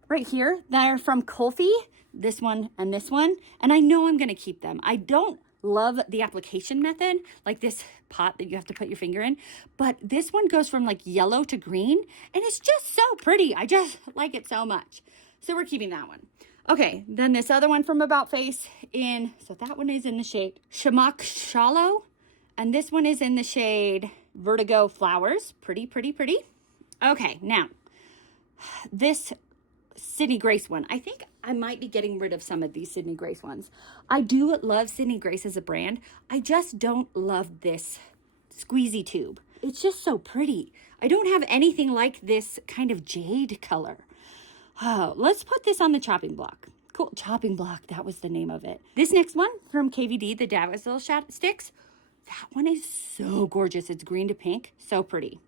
right here, they're from Kulfi, this one, and I know I'm going to keep them. I don't love the application method, like this pot that you have to put your finger in, but this one goes from like yellow to green, and it's just so pretty. I just like it so much. So we're keeping that one. Okay, then this other one from About Face so that one is in the shade Shamak Shallow, and this one is in the shade Vertigo Flowers. Pretty, pretty, pretty. Okay, now, this Sydney Grace one. I think I might be getting rid of some of these Sydney Grace ones. I do love Sydney Grace as a brand. I just don't love this squeezy tube. It's just so pretty. I don't have anything like this kind of jade color. Oh, let's put this on the chopping block. Cool, chopping block, that was the name of it. This next one from KVD, the Dazzle Sticks. That one is so gorgeous. It's green to pink, so pretty.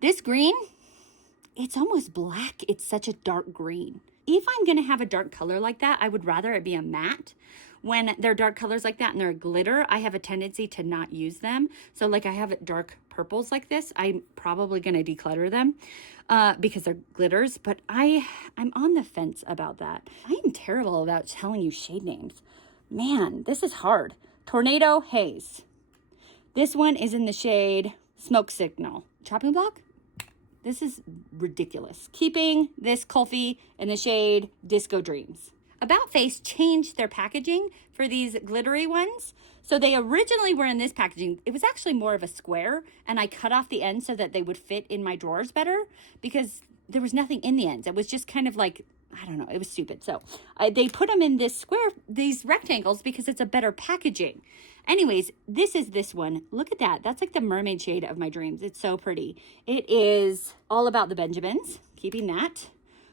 This green, it's almost black. It's such a dark green. If I'm going to have a dark color like that, I would rather it be a matte. When they're dark colors like that and they're glitter, I have a tendency to not use them. So like I have dark purples like this, I'm probably going to declutter them because they're glitters. But I'm on the fence about that. I am terrible about telling you shade names. Man, this is hard. Tornado Haze. This one is in the shade Smoke Signal. Chopping block? This is ridiculous. Keeping this Kulfi in the shade Disco Dreams. About Face changed their packaging for these glittery ones. So they originally were in this packaging. It was actually more of a square, and I cut off the ends so that they would fit in my drawers better because there was nothing in the ends. It was just kind of like, I don't know, it was stupid. So they put them in this square, these rectangles, because it's a better packaging. Anyways, this is this one. Look at that. That's like the mermaid shade of my dreams. It's so pretty. It is All About the Benjamins. Keeping that.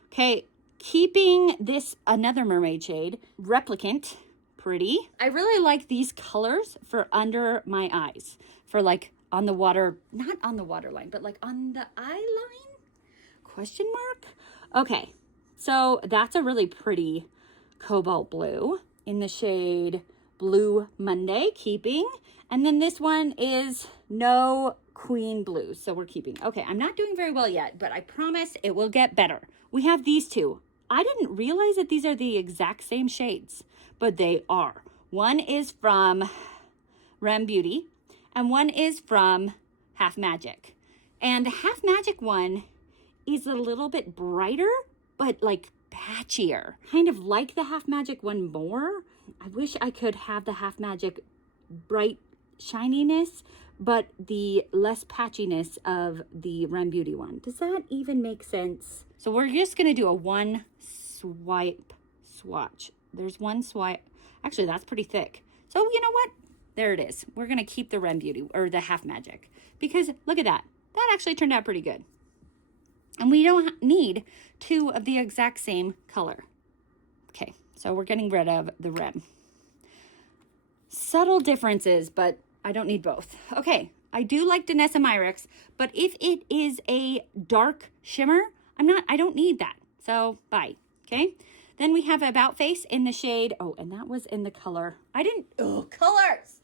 Okay, keeping this another mermaid shade, Replicant. Pretty. I really like these colors for under my eyes. For like on the water, not on the water line, but like on the eye line? Question mark? Okay, so that's a really pretty cobalt blue in the shade Blue Monday, keeping. And then this one is No Queen Blue, so we're keeping. Okay, I'm not doing very well yet, but I promise it will get better. We have these two. I didn't realize that these are the exact same shades, but they are. One is from Rem Beauty, and one is from Half Magic. And the Half Magic one is a little bit brighter, but like patchier. Kind of like the Half Magic one more. I wish I could have the Half Magic bright shininess, but the less patchiness of the Rem Beauty one. Does that even make sense? So we're just going to do a one swipe swatch. There's one swipe. Actually, that's pretty thick. So you know what? There it is. We're going to keep the Rem Beauty or the Half Magic because look at that. That actually turned out pretty good. And we don't need two of the exact same color. Okay, so we're getting rid of the Rem. Subtle differences, but I don't need both. Okay, I do like Danessa Myricks, but if it is a dark shimmer, I don't need that. So bye, okay? Then we have About Face in the shade, oh, and that was in the color. Colors!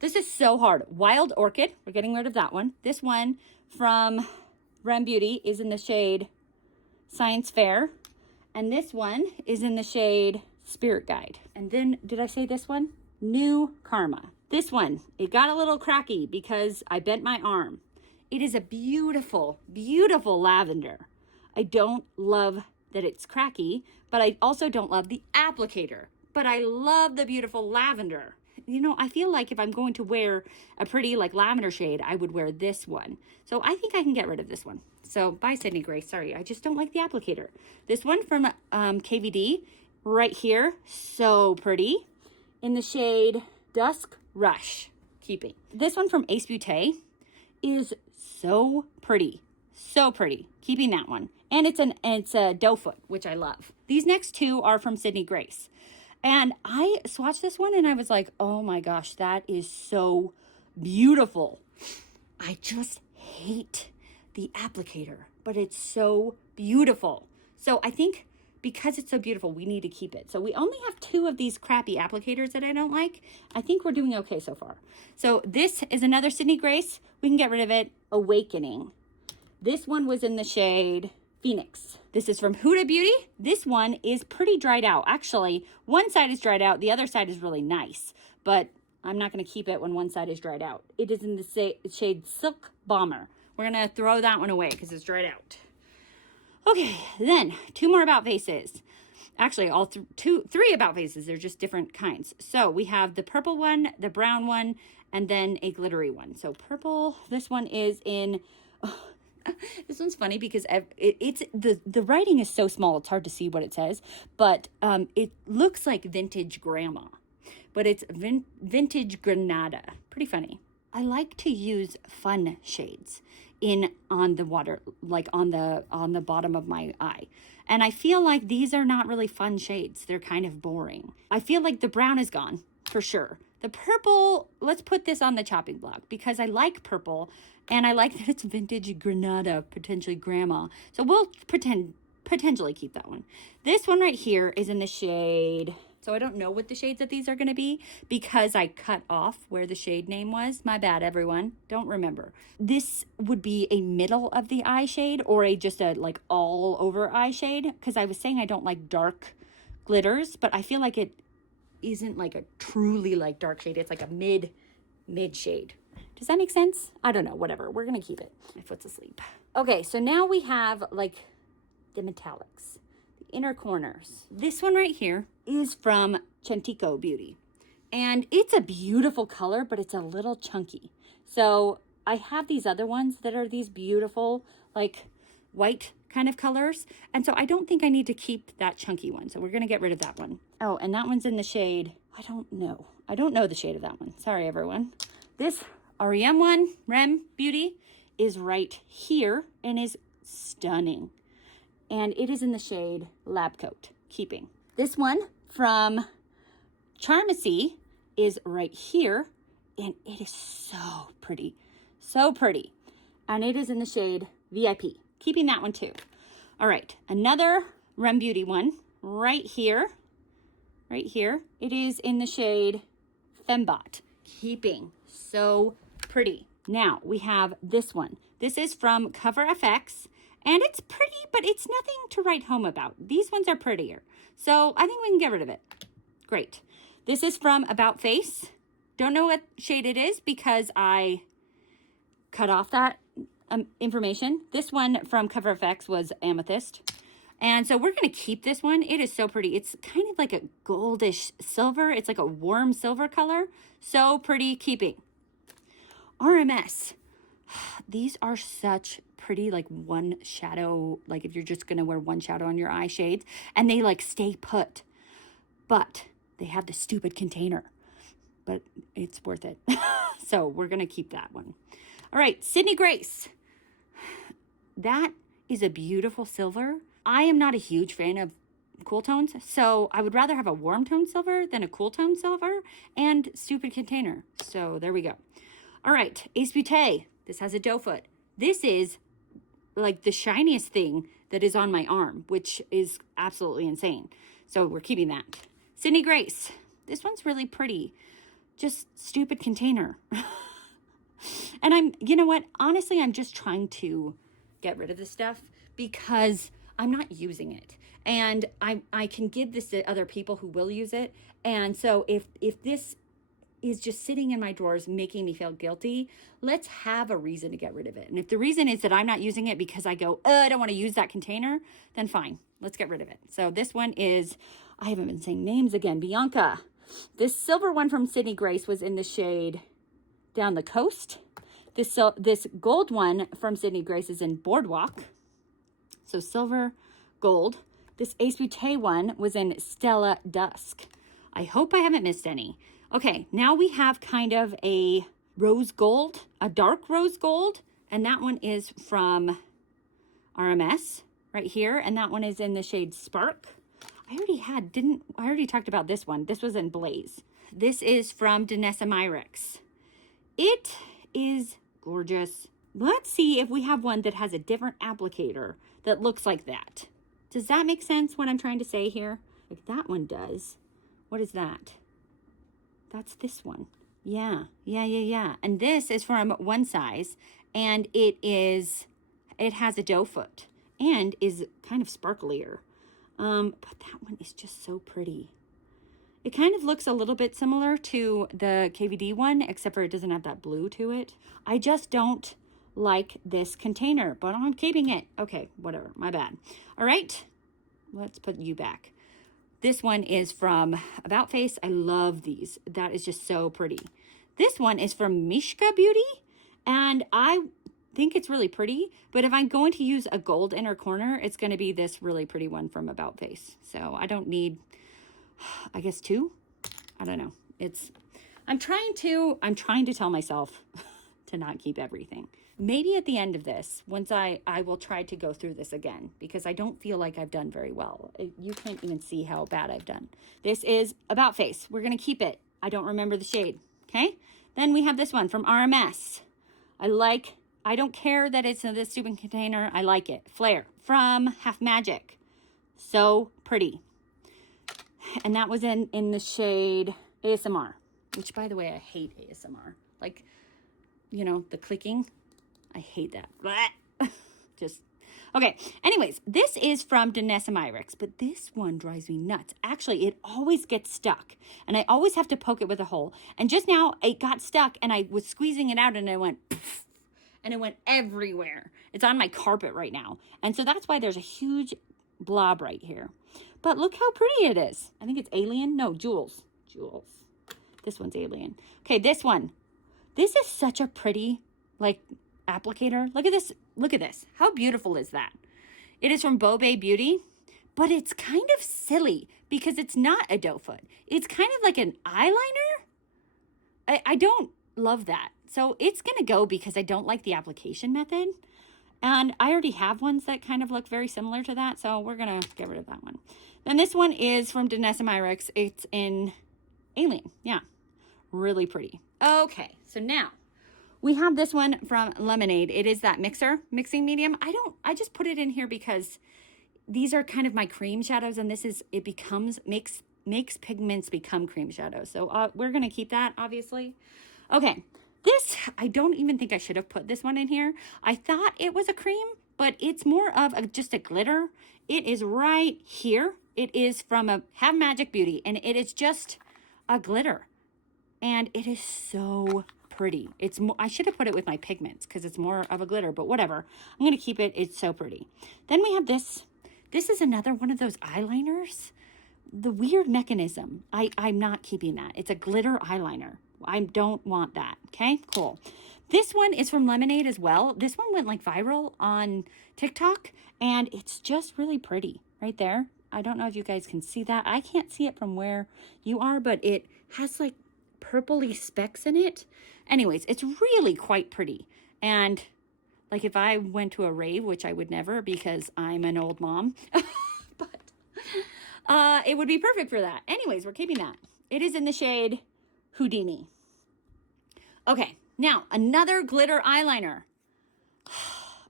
This is so hard. Wild Orchid, we're getting rid of that one. This one from Rem Beauty is in the shade Science Fair. And this one is in the shade Spirit Guide. And then, did I say this one? New Karma. This one, it got a little cracky because I bent my arm. It is a beautiful, beautiful lavender. I don't love that it's cracky, but I also don't love the applicator. But I love the beautiful lavender. You know, I feel like if I'm going to wear a pretty like lavender shade, I would wear this one. So I think I can get rid of this one. So bye, Sydney Grace. Sorry, I just don't like the applicator. This one from KVD right here, so pretty, in the shade Dusk Rush. Keeping. This one from Ace Beauté is so pretty. So pretty. Keeping that one. And it's a doe foot, which I love. These next two are from Sydney Grace. And I swatched this one and I was like, oh my gosh, that is so beautiful. I just hate the applicator, but it's so beautiful. So I think because it's so beautiful, we need to keep it. So we only have 2 of these crappy applicators that I don't like. I think we're doing okay so far. So this is another Sydney Grace. We can get rid of it. Awakening. This one was in the shade Phoenix. This is from Huda Beauty. This one is pretty dried out. Actually, one side is dried out. The other side is really nice, but I'm not going to keep it when one side is dried out. It is in the shade Silk Bomber. We're going to throw that one away because it's dried out. Okay, then 2 more about faces. Actually, all 3 about faces. They're just different kinds. So we have the purple one, the brown one, and then a glittery one. So purple, this one is in... Oh, this one's funny because it's the writing is so small, it's hard to see what it says, but it looks like vintage grandma, but it's vintage Granada. Pretty funny. I like to use fun shades on the water, like on the bottom of my eye. And I feel like these are not really fun shades. They're kind of boring. I feel like the brown is gone for sure. The purple, let's put this on the chopping block because I like purple and I like that it's vintage Granada, potentially grandma. So we'll potentially keep that one. This one right here is in the shade, so I don't know what the shades of these are going to be because I cut off where the shade name was. My bad, everyone. Don't remember. This would be a middle of the eye shade or just a like all over eye shade because I was saying I don't like dark glitters, but I feel like it isn't like a truly like dark shade. It's like a mid shade. Does that make sense? I don't know, whatever. We're gonna keep it. My foot's asleep. Okay, so now we have like the metallics, the inner corners. This one right here is from Chantico Beauty. And it's a beautiful color, but it's a little chunky. So I have these other ones that are these beautiful like white kind of colors. And so I don't think I need to keep that chunky one. So we're going to get rid of that one. Oh, and that one's in the shade. I don't know the shade of that one. Sorry, everyone. This REM Beauty is right here and is stunning. And it is in the shade Lab Coat. Keeping. This one from Charmacy is right here. And it is so pretty. So pretty. And it is in the shade VIP. Keeping that one too. All right, another Rem Beauty one right here. Right here. It is in the shade Fembot. Keeping. So pretty. Now we have this one. This is from Cover FX. And it's pretty, but it's nothing to write home about. These ones are prettier. So I think we can get rid of it. Great. This is from About Face. Don't know what shade it is because I cut off that information. This one from Cover FX was Amethyst. And so we're going to keep this one. It is so pretty. It's kind of like a goldish silver. It's like a warm silver color. So pretty. Keeping. RMS. These are such pretty, like one shadow, like if you're just going to wear one shadow on your eye shades, and they like stay put. But they have the stupid container. But it's worth it. So we're going to keep that one. All right, Sydney Grace. That is a beautiful silver. I am not a huge fan of cool tones, so I would rather have a warm tone silver than a cool tone silver and stupid container. So there we go. All right, Ace Beauté. This has a doe foot. This is like the shiniest thing that is on my arm, which is absolutely insane. So we're keeping that. Sydney Grace. This one's really pretty. Just stupid container. And you know what? Honestly, I'm just trying to get rid of this stuff because I'm not using it. And I can give this to other people who will use it. And so if this is just sitting in my drawers making me feel guilty. Let's have a reason to get rid of it. And if the reason is that I'm not using it because I go, I don't want to use that container, then fine, let's get rid of it. So this one is, I haven't been saying names again, Bianca. This silver one from Sydney Grace was in the shade Down the Coast. This gold one from Sydney Grace is in Boardwalk. So silver, gold. This Ace Beauté one was in Stella Dusk. I hope I haven't missed any. Okay, now we have kind of a rose gold, a dark rose gold, and that one is from RMS right here, and that one is in the shade Spark. I already talked about this one. This was in Blaze. This is from Danessa Myricks. It is gorgeous. Let's see if we have one that has a different applicator that looks like that. Does that make sense, what I'm trying to say here? Like that one does. What is that? That's this one. Yeah. And this is from One Size, and it has a doe foot and is kind of sparklier. But that one is just so pretty. It kind of looks a little bit similar to the KVD one, except for it doesn't have that blue to it. I just don't like this container, but I'm keeping it. Okay, whatever, my bad. All right, let's put you back. This one is from About Face. I love these. That is just so pretty. This one is from Mishka Beauty, and I think it's really pretty, but if I'm going to use a gold inner corner, it's going to be this really pretty one from About Face. So I don't need, I guess, two. I don't know. I'm trying to tell myself to not keep everything. Maybe at the end of this, once I will try to go through this again, because I don't feel like I've done very well. You can't even see how bad I've done. This is About Face. We're going to keep it. I don't remember the shade. Okay. Then we have this one from RMS. I don't care that it's in this stupid container. I like it. Flare from Half Magic. So pretty. And that was in the shade ASMR, which, by the way, I hate ASMR. Like, you know, the clicking. I hate that. Blah. Just, okay. Anyways, this is from Danessa Myricks, but this one drives me nuts. Actually, it always gets stuck, and I always have to poke it with a hole. And just now, it got stuck, and I was squeezing it out, and it went poof, and it went everywhere. It's on my carpet right now. And so that's why there's a huge blob right here. But look how pretty it is. I think it's Alien. No, Jules. This one's Alien. Okay, this one. This is such a pretty, like, applicator. Look at this. Look at this. How beautiful is that? It is from Bobe Beauty, but it's kind of silly because it's not a doe foot. It's kind of like an eyeliner. I don't love that. So it's going to go because I don't like the application method. And I already have ones that kind of look very similar to that. So we're going to get rid of that one. Then this one is from Danessa Myricks. It's in Alien. Yeah. Really pretty. Okay. So now we have this one from Lemonade. It is that mixing medium. I just put it in here because these are kind of my cream shadows, and makes pigments become cream shadows. So we're going to keep that, obviously. Okay. This, I don't even think I should have put this one in here. I thought it was a cream, but it's more of just a glitter. It is right here. It is from a Have Magic Beauty, and it is just a glitter. And it is so pretty. I should have put it with my pigments because it's more of a glitter, but whatever. I'm going to keep it. It's so pretty. Then we have this. This is another one of those eyeliners. The weird mechanism. I'm not keeping that. It's a glitter eyeliner. I don't want that. Okay, cool. This one is from Lemonade as well. This one went like viral on TikTok, and it's just really pretty right there. I don't know if you guys can see that. I can't see it from where you are, but it has like purpley specks in it. Anyways, it's really quite pretty. And like if I went to a rave, which I would never because I'm an old mom, but it would be perfect for that. Anyways, we're keeping that. It is in the shade Houdini. Okay, now another glitter eyeliner.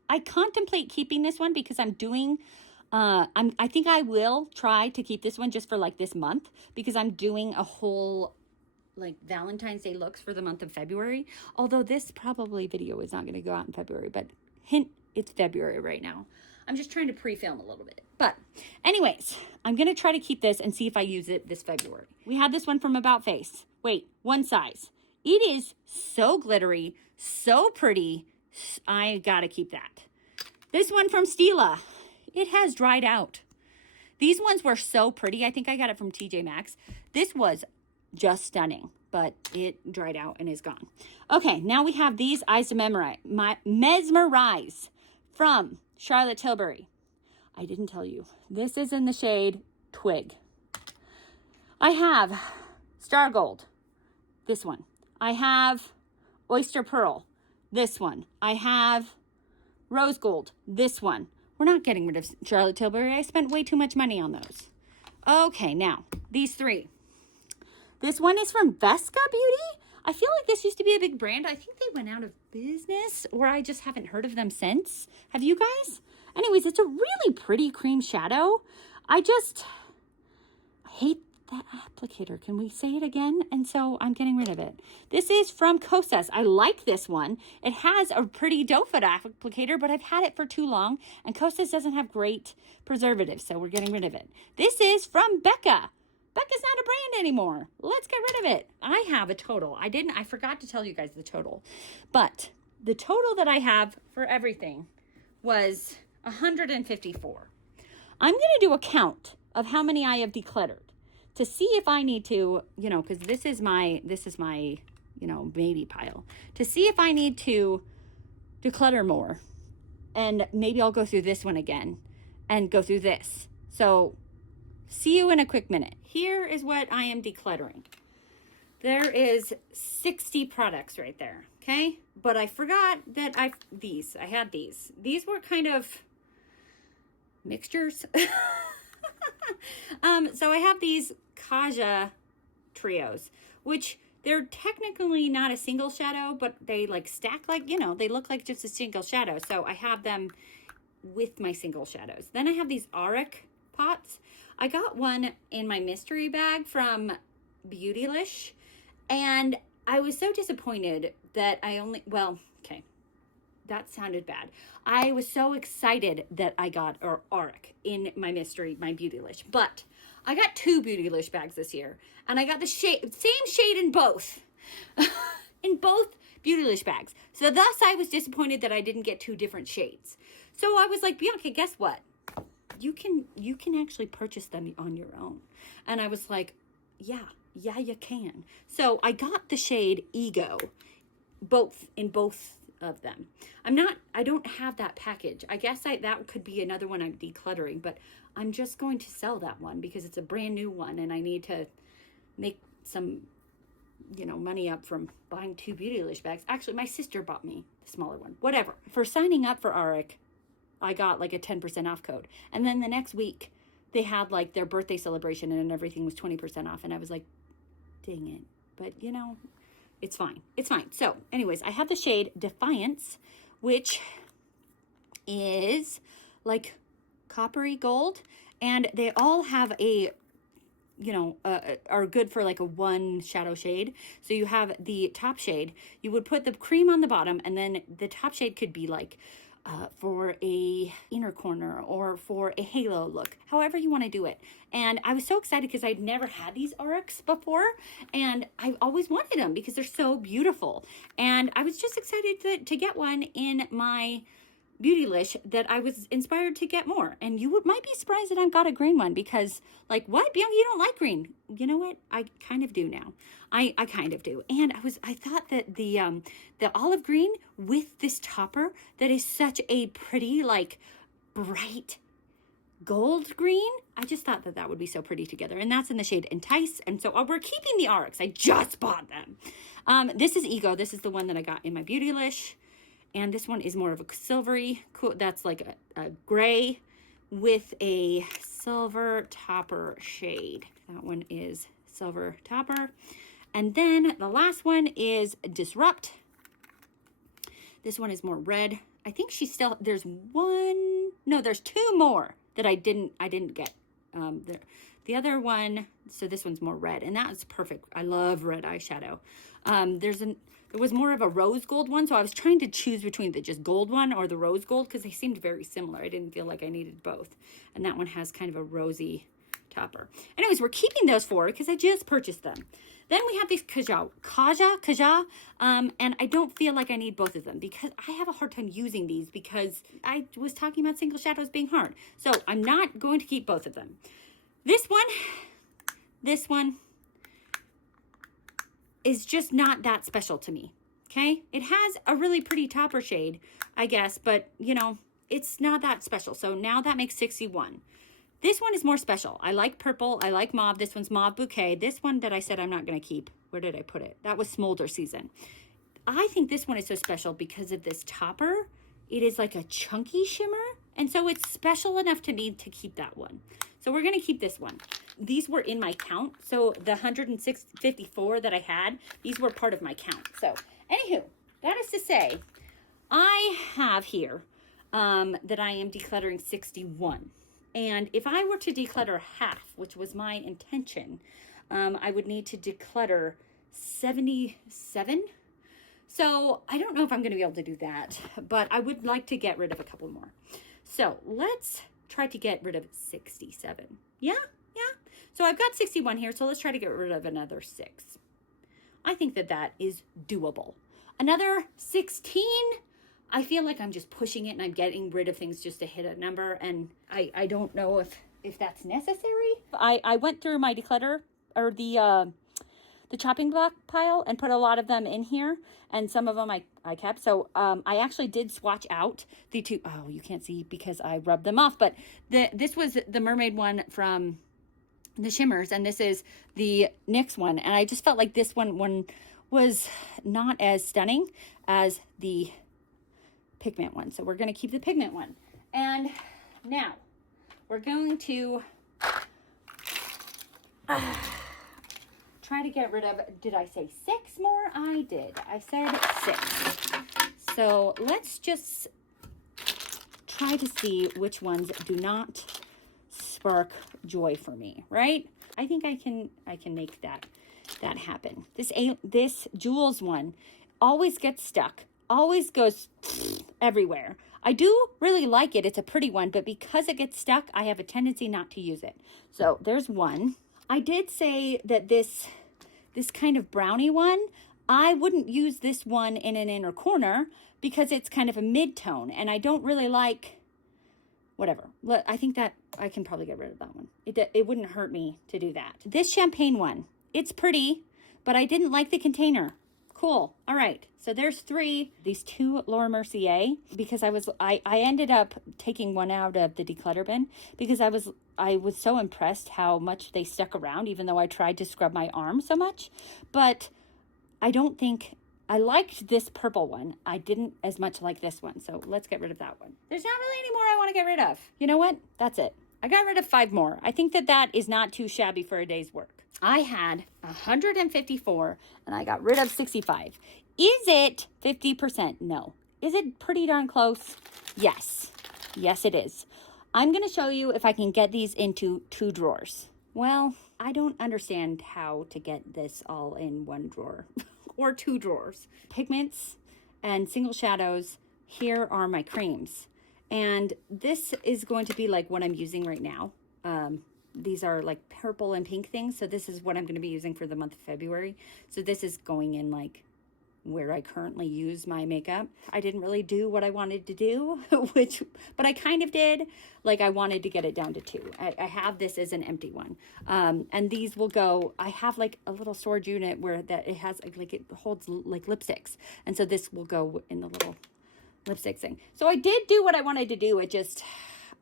I contemplate keeping this one because I'm doing, I think I will try to keep this one just for like this month because I'm doing a whole like Valentine's Day looks for the month of February. Although this probably video is not going to go out in February, but hint, it's February right now. I'm just trying to pre-film a little bit. But anyways, I'm going to try to keep this and see if I use it this February. We had this one from About Face. Wait, one size. It is so glittery, so pretty. I got to keep that. This one from Stila. It has dried out. These ones were so pretty. I think I got it from TJ Maxx. This was just stunning, but it dried out and is gone. Okay, now we have these Eyes to Mesmerize from Charlotte Tilbury. I didn't tell you. This is in the shade Twig. I have Star Gold. This one. I have Oyster Pearl. This one. I have Rose Gold. This one. We're not getting rid of Charlotte Tilbury. I spent way too much money on those. Okay, now, these three. This one is from Vesca Beauty. I feel like this used to be a big brand. I think they went out of business, or I just haven't heard of them since. Have you guys? Anyways, it's a really pretty cream shadow. I just hate that applicator. Can we say it again? And so I'm getting rid of it. This is from Kosas. I like this one. It has a pretty doe foot applicator, but I've had it for too long, and Kosas doesn't have great preservatives, so we're getting rid of it. This is from Becca. Becca's not a brand anymore. Let's get rid of it. I have a total. I forgot to tell you guys the total, but the total that I have for everything was 154. I'm going to do a count of how many I have decluttered to see if I need to, because this is my, baby pile, to see if I need to declutter more. And maybe I'll go through this one again and go through this. So see you in a quick minute. Here is what I am decluttering. There is 60 products right there, okay? But I forgot that I had these. These were kind of mixtures. So I have these Kaja trios, which they're technically not a single shadow, but they like stack like, they look like just a single shadow. So I have them with my single shadows. Then I have these Auric pots. I got one in my mystery bag from Beautylish, and I was so disappointed that that sounded bad. I was so excited that I got Auric in my Beautylish, but I got 2 Beautylish bags this year, and I got the same shade in both, in both Beautylish bags. So thus I was disappointed that I didn't get 2 different shades. So I was like, Bianca, guess what? You can actually purchase them on your own. And I was like, yeah, you can. So I got the shade Ego, in both of them. I don't have that package. I guess that could be another one I'm decluttering, but I'm just going to sell that one because it's a brand new one and I need to make some, money up from buying 2 Beautylish bags. Actually, my sister bought me the smaller one. Whatever. For signing up for Auric, I got like a 10% off code. And then the next week they had like their birthday celebration and everything was 20% off. And I was like, dang it. But it's fine. It's fine. So anyways, I have the shade Defiance, which is like coppery gold. And they all have are good for like a one shadow shade. So you have the top shade. You would put the cream on the bottom, and then the top shade could be like for a inner corner or for a halo look, however you want to do it. And I was so excited because I'd never had these Aurics before, and I always wanted them because they're so beautiful. And I was just excited to get one in my Beautylish that I was inspired to get more. And you might be surprised that I've got a green one because, like, what, Bianca, you don't like green? You know what? I kind of do now. I kind of do. And I thought that the olive green with this topper that is such a pretty, like, bright gold green, I just thought that would be so pretty together. And that's in the shade Entice. And so we're keeping the Aurics. I just bought them. This is Ego. This is the one that I got in my Beautylish. And this one is more of a silvery, cool. That's like a gray with a silver topper shade. That one is silver topper. And then the last one is Disrupt. This one is more red. I think there's two more that I didn't get. The other one, so this one's more red, and that's perfect. I love red eyeshadow. There was more of a rose gold one, so I was trying to choose between the just gold one or the rose gold because they seemed very similar. I didn't feel like I needed both. And that one has kind of a rosy topper. Anyways, we're keeping those four because I just purchased them. Then we have these Kaja, and I don't feel like I need both of them because I have a hard time using these because I was talking about single shadows being hard. So I'm not going to keep both of them. This one is just not that special to me, okay? It has a really pretty topper shade, I guess, but, you know, it's not that special. So now that makes 61. This one is more special. I like purple. I like mauve. This one's Mauve Bouquet. This one that I said I'm not going to keep, where did I put it? That was Smolder Season. I think this one is so special because of this topper. It is like a chunky shimmer, and so it's special enough to me to keep that one. So we're going to keep this one. These were in my count. So the 154 that I had, these were part of my count. So anywho, that is to say, I have here that I am decluttering 61. And if I were to declutter half, which was my intention, I would need to declutter 77. So I don't know if I'm going to be able to do that, but I would like to get rid of a couple more. So let's try to get rid of 67. Yeah. So I've got 61 here, so let's try to get rid of another 6. I think that that is doable. Another 16. I feel like I'm just pushing it and I'm getting rid of things just to hit a number, and I don't know if that's necessary. I went through my declutter or the chopping block pile and put a lot of them in here, and some of them I kept. So I actually did swatch out the two. Oh, you can't see because I rubbed them off, but this was the mermaid one from the shimmers, and this is the NYX one, and I just felt like this one was not as stunning as the pigment one. So we're going to keep the pigment one. And now we're going to try to get rid of, did I say 6 more? I did. I said 6. So let's just try to see which ones do not spark joy for me, right? I think I can make that happen. This Jewels one always gets stuck, always goes everywhere. I do really like it. It's a pretty one, but because it gets stuck, I have a tendency not to use it. So there's one. I did say that this kind of brownie one, I wouldn't use this one in an inner corner because it's kind of a mid-tone, and I don't really like, whatever. I think that I can probably get rid of that one. It wouldn't hurt me to do that. This champagne one, it's pretty, but I didn't like the container. Cool. All right. So there's 3. These 2 Laura Mercier, because I ended up taking one out of the declutter bin because I was so impressed how much they stuck around, even though I tried to scrub my arm so much. But I don't think I liked this purple one. I didn't as much like this one. So let's get rid of that one. There's not really any more I want to get rid of. You know what? That's it. I got rid of 5 more. I think that is not too shabby for a day's work. I had 154 and I got rid of 65. Is it 50%? No. Is it pretty darn close? Yes. Yes, it is. I'm going to show you if I can get these into 2 drawers. Well, I don't understand how to get this all in 1 drawer or 2 drawers. Pigments and single shadows. Here are my creams. And this is going to be like what I'm using right now. These are like purple and pink things. So this is what I'm going to be using for the month of February. So this is going in like where I currently use my makeup. I didn't really do what I wanted to do, but I kind of did. Like I wanted to get it down to 2. I have this as an empty one. And these will go, I have like a little storage unit where that it has like, it holds like lipsticks. And so this will go in the little lipstick thing. So I did do what I wanted to do.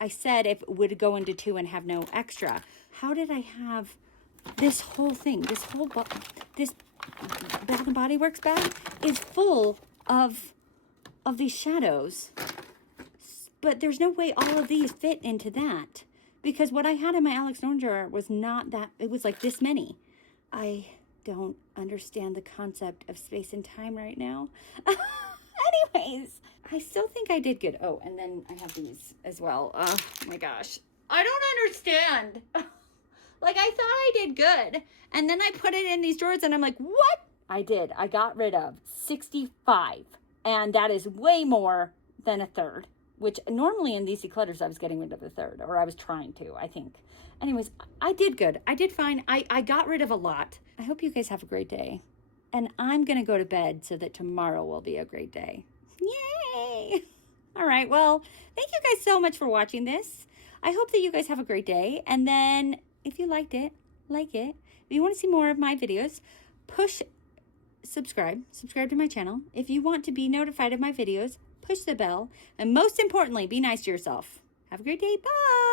I said if it would go into 2 and have no extra. How did I have this whole thing, this Bath and Body Works bag is full of these shadows, but there's no way all of these fit into that because what I had in my Alex Norton drawer was not that, it was like this many. I don't understand the concept of space and time right now. Anyways, I still think I did good. Oh, and then I have these as well. Oh my gosh. I don't understand. Like I thought I did good. And then I put it in these drawers and I'm like, what? I did. I got rid of 65, and that is way more than a third, which normally in these declutters I was getting rid of a third, or I was trying to, I think. Anyways, I did good. I did fine. I got rid of a lot. I hope you guys have a great day. And I'm going to go to bed so that tomorrow will be a great day. Yay! All right, well, thank you guys so much for watching this. I hope that you guys have a great day. And then if you liked it, like it. If you want to see more of my videos, push subscribe to my channel. If you want to be notified of my videos, push the bell. And most importantly, be nice to yourself. Have a great day. Bye!